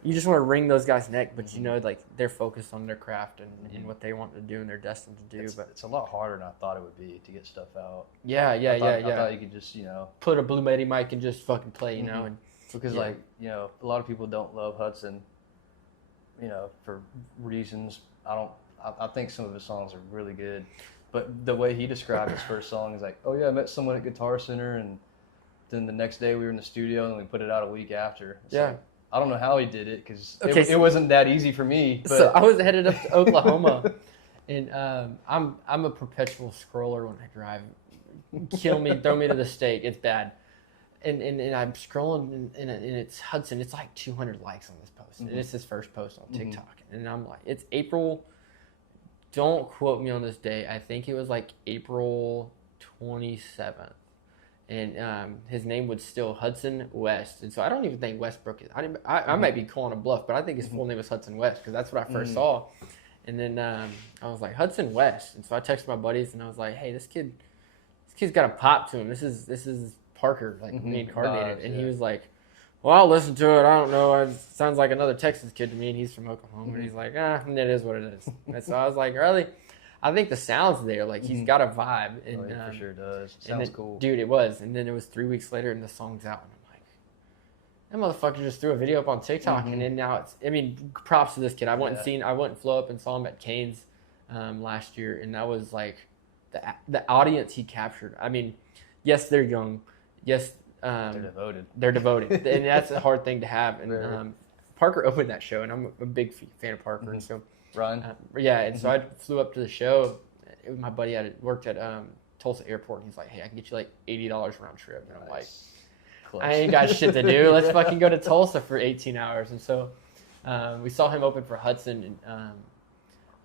you just want to wring those guys' neck, but like they're focused on their craft and what they want to do and they're destined to do. But it's a lot harder than I thought it would be to get stuff out. Yeah. I thought you could just, put a Blue Medi mic and just fucking play, and because a lot of people don't love Hudson for reasons. I think some of his songs are really good. But the way he described his first song is like, oh yeah, I met someone at Guitar Center, and then the next day we were in the studio, and we put it out a week after. It's like, I don't know how he did it, because it wasn't that easy for me. But. So I was headed up to Oklahoma, and I'm a perpetual scroller when I drive. Kill me, throw me to the stake. It's bad. And I'm scrolling, and it's Hudson. It's like 200 likes on this post. And it's his first post on TikTok. And I'm like, it's April. Don't quote me on this day. I think it was like April 27th. And his name was still Hudson West. And so I don't even think Westbrook is. I might be calling a bluff, but I think his full name was Hudson West, because that's what I first saw. And then I was like, Hudson West. And so I texted my buddies, and I was like, hey, this kid's got a pop to him. This is Parker, like me and coordinated. And he was like, well, I'll listen to it. I don't know. It sounds like another Texas kid to me, and he's from Oklahoma. And he's like, it is what it is. And so I was like, really? I think the sound's there. Like, he's got a vibe. And, he for sure does. Sounds cool. Dude, it was. And then it was 3 weeks later, and the song's out. And I'm like, that motherfucker just threw a video up on TikTok. And then now props to this kid. I went and flew up and saw him at Canes last year. And that was like the audience he captured. I mean, yes, they're young. Yes, they're devoted. And that's a hard thing to have. And Parker opened that show, and I'm a big fan of Parker. And so, Ryan? So I flew up to the show. My buddy worked at Tulsa Airport, and he's like, hey, I can get you like $80 round trip. And I'm like, I ain't got shit to do. Let's fucking go to Tulsa for 18 hours. And so we saw him open for Hudson. And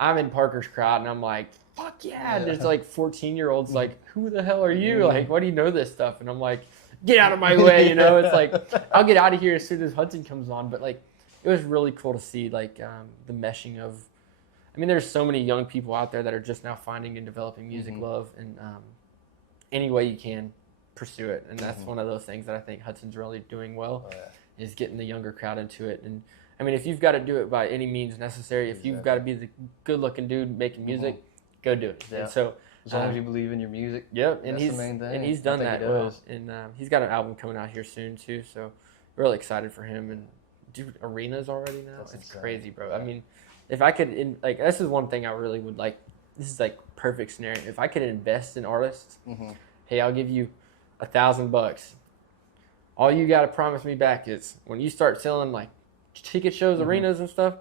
I'm in Parker's crowd, and I'm like, fuck yeah. And there's like 14-year-olds like, who the hell are you? Like, why do you know this stuff? And I'm like, get out of my way, It's like, I'll get out of here as soon as Hudson comes on. But like, it was really cool to see like the meshing of, there's so many young people out there that are just now finding and developing music love, and any way you can pursue it. And that's one of those things that I think Hudson's really doing well, is getting the younger crowd into it. And if you've got to do it by any means necessary, if you've got to be the good-looking dude making music, go do it. And so, as long as you believe in your music, and that's the main thing. And he's done that well. And he's got an album coming out here soon too. So really excited for him. And dude, arenas already now. It's insane. Crazy, bro. Yeah. If I could, this is one thing I really would like. This is like perfect scenario. If I could invest in artists, hey, I'll give you $1,000. All you got to promise me back is when you start selling like ticket shows, arenas and stuff,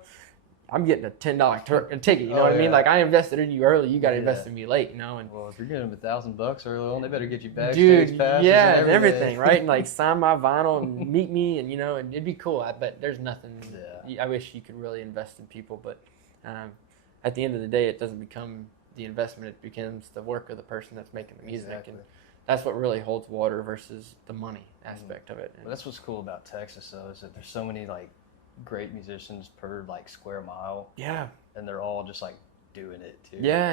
I'm getting a $10 ticket. You know what I mean? Like, I invested in you early. You got to invest in me late, And well, if you're getting them $1,000 early on, they better get you backstage passes. And everything, right? And like sign my vinyl and meet me, and and it'd be cool. But there's nothing. I wish you could really invest in people, but at the end of the day, it doesn't become the investment. It becomes the work of the person that's making the music, and that's what really holds water versus the money aspect of it. Well, that's what's cool about Texas, though, is that there's so many like great musicians per like square mile. Yeah. And they're all just like doing it too. Yeah.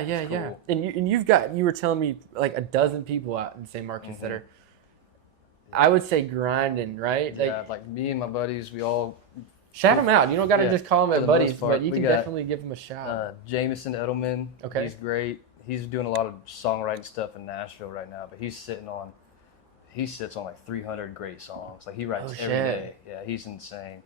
And you were telling me like a dozen people out in St. Marcus that are, I would say, grinding, right? Yeah, like me and my buddies, we all shout them out. You don't got to just call them buddies, but you can definitely give them a shout. Jameson Edelman. Okay. He's great. He's doing a lot of songwriting stuff in Nashville right now, but he sits on like 300 great songs. Like, he writes every day. Yeah, he's insane.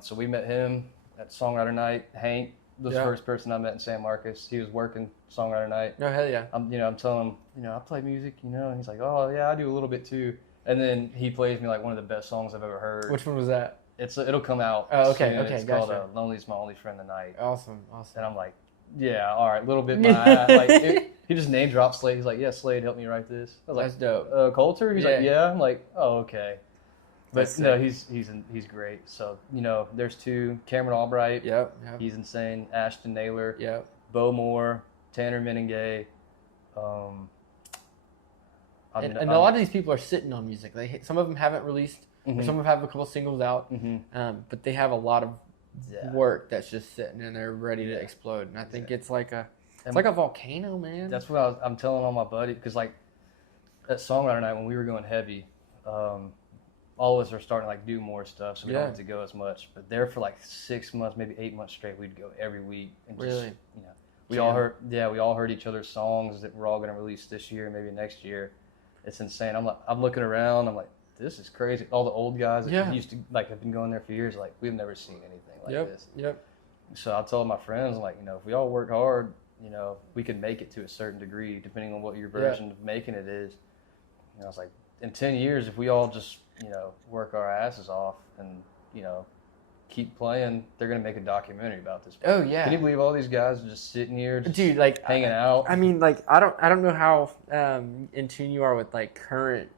So we met him at Songwriter Night. Hank was the first person I met in San Marcos. He was working Songwriter Night. Oh, hell yeah. I'm telling him, I play music, and he's like, oh yeah, I do a little bit too. And then he plays me like one of the best songs I've ever heard. Which one was that? It'll come out. Oh, okay, soon. Okay, it's gotcha. called Lonely's My Only Friend Tonight. Awesome. And I'm like, yeah, all right, little bit by he just name dropped Slade. He's like, yeah, Slade helped me write this. I was That's dope. Coulter? He's like, yeah. I'm like, oh, okay. But no, he's great. So, there's two. Cameron Albright. Yep. He's insane. Ashton Naylor. Yep. Bo Moore. Tanner Meningay. And a lot of these people are sitting on music. Some of them haven't released, or some of them have a couple singles out, but they have a lot of work that's just sitting and they're ready to explode. And I think it's like a volcano, man. That's what I'm telling all my buddies, because like at Songwriter Night when we were going heavy, all of us are starting to like do more stuff, so we don't have to go as much. But there for like 6 months, maybe 8 months straight, we'd go every week. And really? We all heard each other's songs that we're all going to release this year, maybe next year. It's insane. I'm looking around. I'm like, this is crazy. All the old guys that used to like have been going there for years. Like, we've never seen anything like this. Yep. So I told my friends, like, if we all work hard, we can make it to a certain degree, depending on what your version of making it is. I was like, in 10 years, if we all just, work our asses off and, keep playing, they're going to make a documentary about this. Oh, yeah. Can you believe all these guys are just sitting here, dude, like hanging out? I mean, like, I don't know how in tune you are with, like, current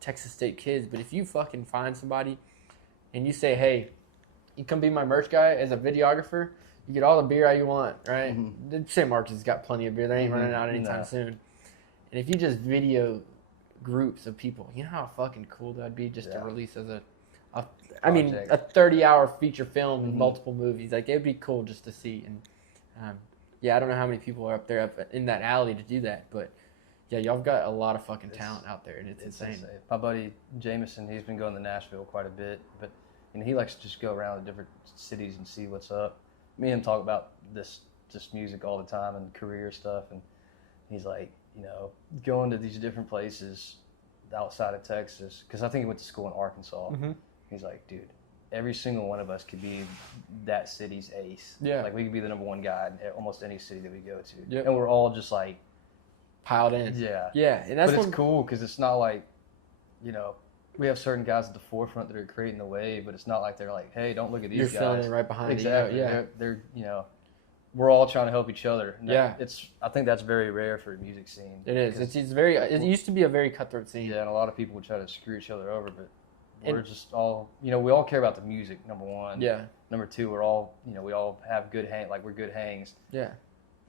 Texas State kids, but if you fucking find somebody and you say, hey, you come be my merch guy as a videographer, you get all the beer you want, right? Mm-hmm. St. Mark's has got plenty of beer. They ain't running out anytime soon. And if you just video groups of people, you know how fucking cool that'd be just to release as a 30-hour feature film and multiple movies. Like, it'd be cool just to see. And I don't know how many people are up there up in that alley to do that, but yeah, y'all got a lot of fucking talent out there, and it's insane. My buddy Jameson, he's been going to Nashville quite a bit, but he likes to just go around to different cities and see what's up. Me and him talk about this music all the time and career stuff, and he's like, going to these different places outside of Texas, because I think he went to school in Arkansas. Mm-hmm. He's like, dude, every single one of us could be that city's ace. Yeah. Like, we could be the number one guy in almost any city that we go to. Yep. And we're all just like piled in. Yeah. Yeah. And that's it's cool because it's not like, we have certain guys at the forefront that are creating the wave, but it's not like they're like, hey, don't look at these guys. You're filling it right behind exactly. you. Yeah. They're we're all trying to help each other. And yeah. I think that's very rare for a music scene. It is. It used to be a very cutthroat scene. Yeah, and a lot of people would try to screw each other over, but we're just all, we all care about the music, number one. Yeah. Number two, we're all, we all have good we're good hangs. Yeah.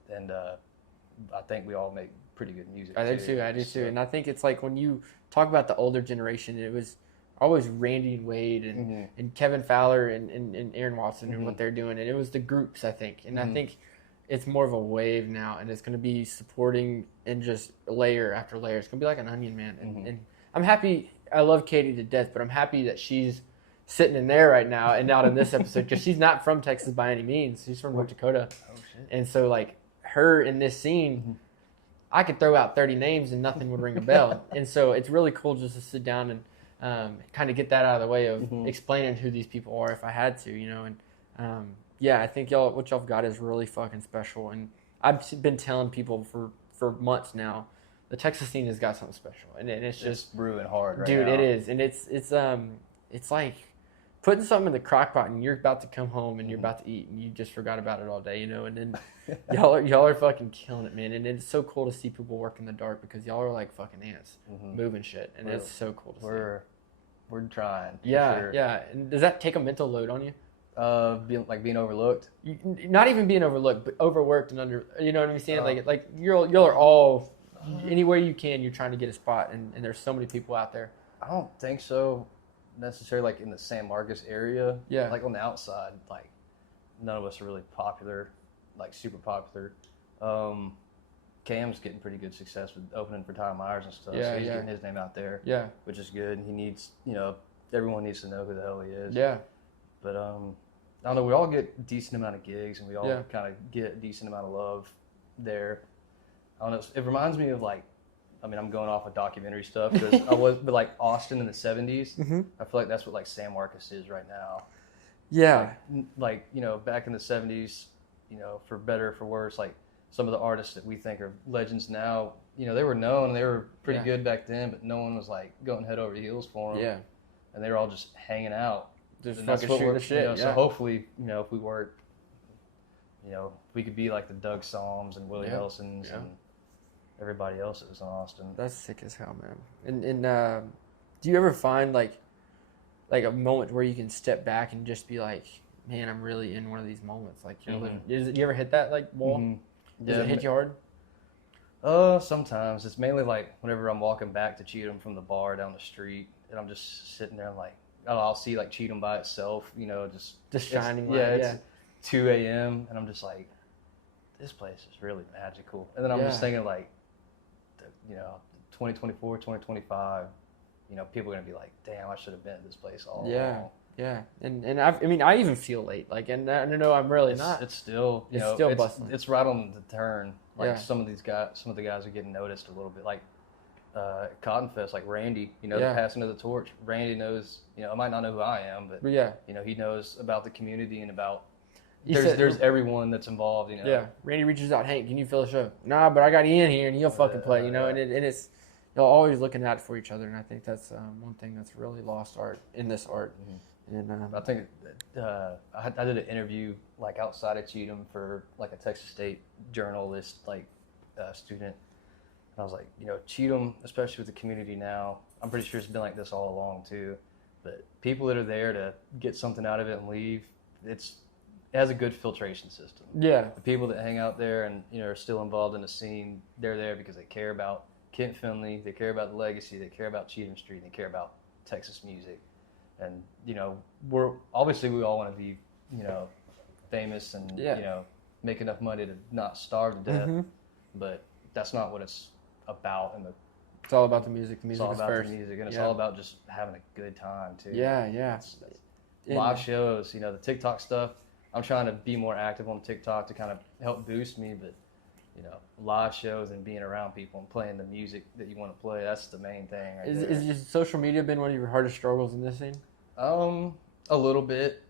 And I think we all make pretty good music. I do too. And I think it's like when you talk about the older generation, it was always Randy and Wade and Kevin Fowler and Aaron Watson and what they're doing. And it was the groups, I think. And I think it's more of a wave now, and it's going to be supporting and just layer after layer. It's going to be like an onion, man. And I'm happy. I love Katie to death, but I'm happy that she's sitting in there right now and not in this episode, because she's not from Texas by any means. She's from North Dakota. Oh, shit. And so, like, her in this scene, I could throw out 30 names and nothing would ring a bell. And so it's really cool just to sit down and kind of get that out of the way of explaining who these people are if I had to, And I think what y'all have got is really fucking special. And I've been telling people for months now, the Texas scene has got something special, and it's just brewing hard right dude, now. It is, and it's like putting something in the crock pot, and you're about to come home and you're about to eat, and you just forgot about it all day, And then y'all are fucking killing it, man. And it's so cool to see people work in the dark, because y'all are like fucking ants moving shit, and it's so cool to see. We're trying. Yeah, sure. yeah. And does that take a mental load on you? Being overlooked. Not even being overlooked, but overworked and under. You know what I'm saying? Like y'all are all. Anywhere you can, you're trying to get a spot, and there's so many people out there. I don't think so necessarily, like in the San Marcos area. Yeah. Like on the outside, like none of us are really popular, like super popular. Cam's getting pretty good success with opening for Ty Myers and stuff. Yeah, so he's getting his name out there. Yeah. Which is good. And he needs, everyone needs to know who the hell he is. Yeah. But I don't know, we all get a decent amount of gigs, and we all kind of get a decent amount of love there. I don't know. It reminds me of I'm going off of documentary stuff, because but like Austin in the 70s, I feel like that's what like San Marcos is right now. Yeah. Like back in the 70s, for better or for worse, like some of the artists that we think are legends now, they were known, they were pretty good back then, but no one was like going head over heels for them. Yeah. And they were all just hanging out. Just fucking shooting the shit. So hopefully, if we work, we could be like the Doug Psalms and Willie Nelsons and everybody else that was in Austin. That's sick as hell, man. And do you ever find like a moment where you can step back and just be like, man, I'm really in one of these moments? Like, you ever hit that like wall? Does it hit you hard? Sometimes. It's mainly like whenever I'm walking back to Cheatham from the bar down the street, and I'm just sitting there, like, I'll see like Cheatham by itself, just shining light. It's 2 a.m. and I'm just like, this place is really magical. And then I'm just thinking like, 2024, 2025, people are gonna be like, damn, I should have been at this place all along. Yeah. And I even feel late. Like, and I know I'm really not. It's still, still bustling. It's right on the turn. Like some of the guys are getting noticed a little bit. Like Cotton Fest, like Randy, the passing of the torch. Randy knows, I might not know who I am, but he knows about the community and about there's everyone that's involved, Yeah. Randy reaches out, hey, can you fill a show? Nah, but I got Ian here, and he'll fucking play, and it's you're always looking out for each other, and I think that's one thing that's really lost in this art. Mm-hmm. And I think I did an interview like outside of Cheatham for like a Texas State journalist student. And I was like, Cheatham, especially with the community now, I'm pretty sure it's been like this all along too. But people that are there to get something out of it and leave, it has a good filtration system. Yeah. The people that hang out there and are still involved in the scene, they're there because they care about Kent Finley, they care about the legacy, they care about Cheatham Street, they care about Texas music. And we all want to be famous and make enough money to not starve to death. Mm-hmm. But that's not what it's about. It's all about the music. The music is first. It's all about the music, and it's all about just having a good time too. Yeah. Live shows, the TikTok stuff. I'm trying to be more active on TikTok to kind of help boost me, but live shows and being around people and playing the music that you want to play, that's the main thing. Is your social media been one of your hardest struggles in this scene? A little bit.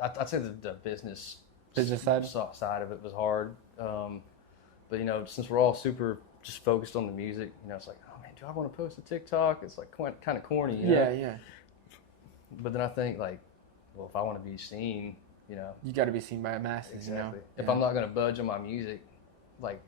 I'd say the business side of it was hard. But since we're all super just focused on the music, it's like, oh man, do I want to post a TikTok? It's like kind of corny, Yeah. But then I think if I want to be seen, you got to be seen by a masses. Exactly. If I'm not going to budge on my music,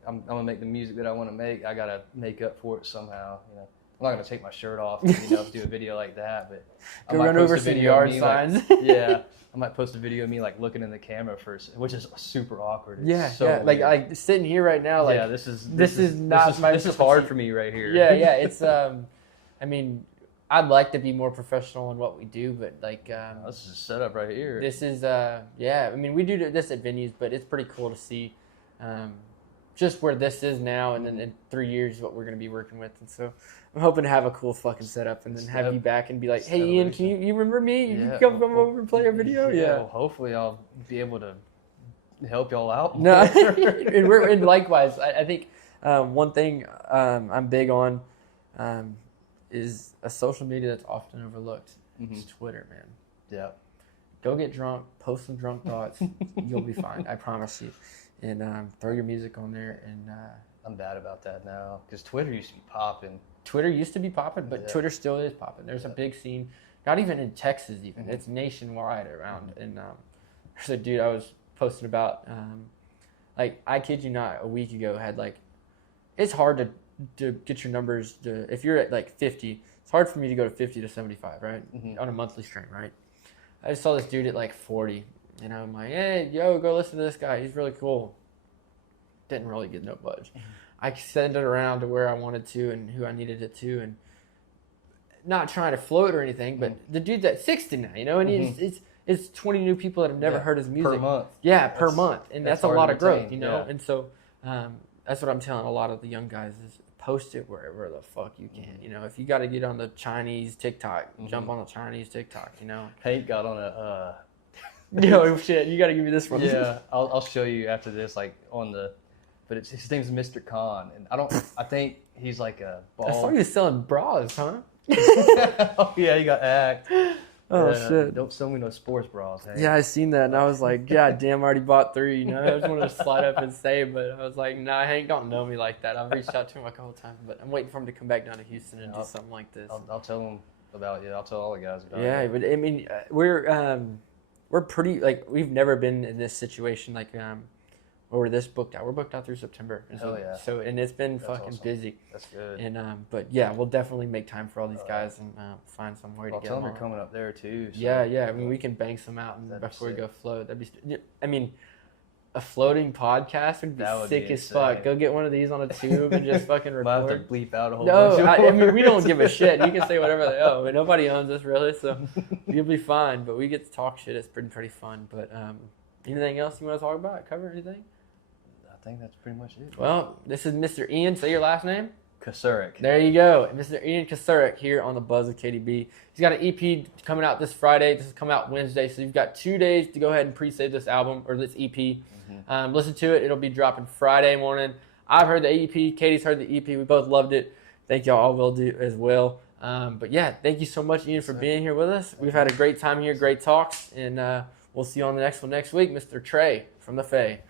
I'm gonna make the music that I want to make. I gotta make up for it somehow. I'm not gonna take my shirt off and do a video like that. But I might run over some yard signs. I might post a video of me looking in the camera first, which is super awkward. It's so weird. Like sitting here right now. This is hard for me right here. Yeah. It's I mean, I'd like to be more professional in what we do, but this is a setup right here. This is I mean, we do this at venues, but it's pretty cool to see. Just where this is now, and then in 3 years, what we're going to be working with. And so I'm hoping to have a cool fucking setup and then have you back and be like, hey, Ian, can you remember me? You can come over and play our video? Yeah. Well, hopefully I'll be able to help y'all out. No, and likewise, I think one thing I'm big on is a social media that's often overlooked. It's Twitter, man. Yeah. Go get drunk, post some drunk thoughts. You'll be fine. I promise you. And throw your music on there. And I'm bad about that now because Twitter used to be popping. But Twitter still is popping. There's a big scene, not even in Texas even. Mm-hmm. It's nationwide around. Mm-hmm. And there's a dude I was posting about, I kid you not, a week ago had it's hard to get your numbers if you're at 50, it's hard for me to go to 50 to 75, right? Mm-hmm. On a monthly stream, right? I just saw this dude at 40. And I'm like, hey, go listen to this guy. He's really cool. Didn't really get no budge. Mm-hmm. I sent it around to where I wanted to and who I needed it to. And not trying to float or anything, but the dude's at 60 now, and it's 20 new people that have never heard his music. Per month. Yeah, per month. And that's a lot of growth, And so that's what I'm telling a lot of the young guys is post it wherever the fuck you can. If you got to get on the Chinese TikTok, jump on the Chinese TikTok, Hank got on a... shit! You got to give me this one. Yeah, I'll show you after this. But his name's Mr. Khan, and I think he's like a ball. I saw you selling bras, huh? Oh yeah, you got hacked. Oh shit! Don't sell me no sports bras. Hey. Yeah, I seen that, and I was like, God damn, I already bought 3. I just wanted to slide up and say, but I was like, nah, Hank don't know me like that. I've reached out to him a couple times, but I'm waiting for him to come back down to Houston and do something like this. I'll tell him about you. I'll tell all the guys about it. Yeah, but I mean, we're pretty we've never been in this situation where we're this booked out. We're booked out through September. And so and it's been fucking awesome. Busy. That's good. And but yeah, we'll definitely make time for all these guys and find some way to get them. Tell them you're coming up there too. So. Yeah. I mean, we can bang some out before we go float. I mean, a floating podcast would be sick as fuck. Go get one of these on a tube and just fucking record. Might have to bleep out a whole bunch. I mean, we don't give a shit. You can say whatever but nobody owns us really, so you'll be fine. But we get to talk shit. It's been pretty fun. But anything else you want to talk about? Cover anything? I think that's pretty much it. Well, this is Mr. Ian. Say your last name. Kocourek. There you go. Mr. Ian Kocourek here on The Buzz with KDB. He's got an EP coming out this Friday. This is coming out Wednesday, so you've got 2 days to go ahead and pre-save this album or this EP. Mm-hmm. Listen to it. It'll be dropping Friday morning. I've heard the EP. Katie's heard the EP. We both loved it. Think y'all all will do as well. But yeah, thank you so much, Ian, for being here with us. We've had a great time here, great talks, and We'll see you on the next one next week, Mr. Trey from the Faye.